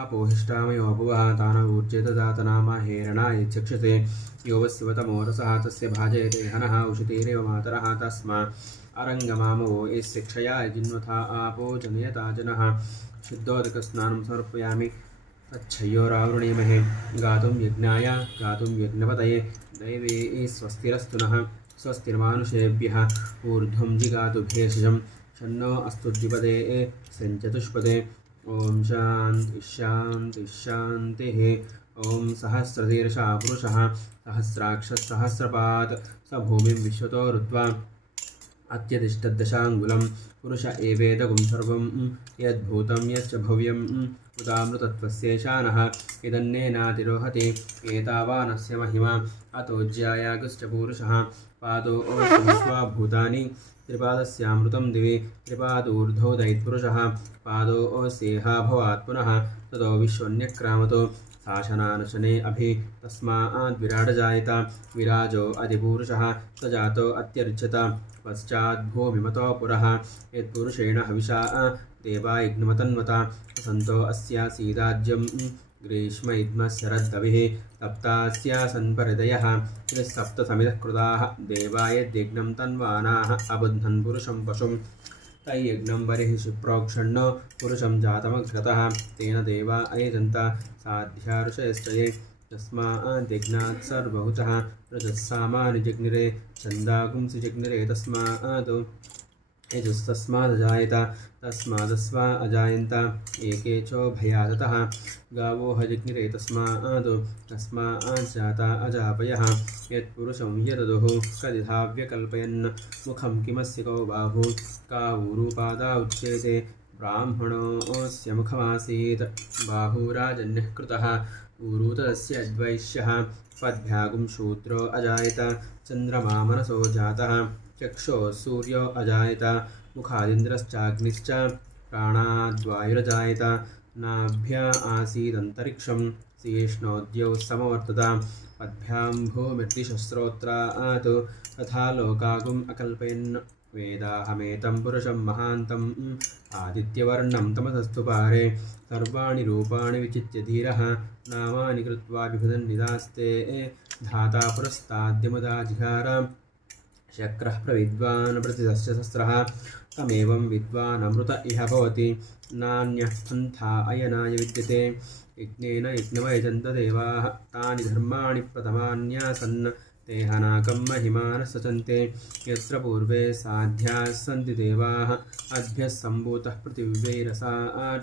आपोहिष्टामयो भुवः तानवूर्जेत दातनामा हेरणाय चक्षते यो वस्यवतमोरसः तस्य भाजयते हनः उषितिरेव मातरः तस्मा अरङ्गमामो यस्य क्षयाय जिन्वथा आपो जनयता जनः शुद्धोदकस्नानं समर्पयामि तच्छयोरावृणीमहे गातुं यज्ञाय गातुं यज्ञपतये दैवे स्वस्तिरस्तु नः स्वस्तिर्मानुषेभ्यः ऊर्ध्वं जिगातु भेषजं शन्नो अस्तु द्विपदे सञ्चतुष्पदे ॐ शान्ति शान्ति शान्तिः ॐ सहस्रशीर्षः पुरुषः सहस्राक्षः सहस्रपात् स भूमिं विश्वतो ऋत्वा अत्यतिष्ठद्दशाङ्गुलं पुरुष एवेदगुं सर्वं यद्भूतं यश्च भव्यं उदामृतत्वस्येषानः इदन्नेनातिरोहति एतावानस्य महिमा अतो ज्यायागश्च पुरुषः पादो विश्वाभूतानि त्रिपादस्यामृतं दिवि त्रिपादूर्ध्वो दैत्पुरुषः पादो सेहा भवात् पुनः ततो विश्वन्यक्रामतो शासनानुशने अभि तस्माद्विराडजायत विराजो अधिपूरुषः स जातो अत्यर्चत पश्चाद्भूमिमतो पुरः यत्पुरुषेण हविषा देवा यज्ञमतन्वता सन्तो अस्यासीदाज्यं ग्रीष्मयुग्मशरद्दविः तप्तास्यासन्परिदयः सप्तसमितः कृताः देवा यद्यज्ञं तन्वानाः अबुद्धन् पुरुषं पशुं तय्यज्ञं बर्हिषि प्रोक्षण्णो पुरुषं जातमग्रतः तेन देवा अयजन्त साध्या ऋषयश्च ये तस्माद्यज्ञात् सर्वहुतः रजस्सामानि जज्ञिरे छन्दागुंसि जज्ञिरे तस्मात् यजुस्तस्मादजायत तस्मादस्वा अजायन्त एके चोभयादतः गावो हजज्ञिरे तस्माज्जाता अजापयः यत्पुरुषं यददुः कदिधाव्यकल्पयन् मुखं किमस्य कौ बाहु कावूरूपादा उच्येते ब्राह्मणोऽस्य मुखमासीत् बाहुराजन्यः कृतः ऊरू तदस्य अद्वैष्यः पद्भ्यागुं शूद्रो अजायत चन्द्रमा मनसो जातः चक्षो सूर्यो अजायत मुखादिन्द्रश्चाग्निश्च प्राणाद्वायुरजायत नाभ्य आसीदन्तरिक्षं शीष्णोद्यौ समवर्तत पद्भ्यां भूमिर्दिशस्रोत्रात् तथा लोकागुम् अकल्पयन् वेदाहमेतं पुरुषं महान्तम् आदित्यवर्णं तमसस्तु पारे सर्वाणि रूपाणि विचित्य धीरः नामानि कृत्वा बिभदन्निदास्ते धाता पुरस्ताद्यमुदा जिहार शक्रः प्रविद्वान् प्रतिदशसहस्रः तमेवं विद्वानमृत इह भवति नान्यः पन्था अयनाय विद्यते यज्ञेन यज्ञमयजन्त देवाः तानि धर्माणि प्रथमान्यासन् ते हनाकं महिमानः सचन्ते यत्र पूर्वे साध्याः सन्ति देवाः अद्भ्यः सम्भूतः पृथिवीरसात्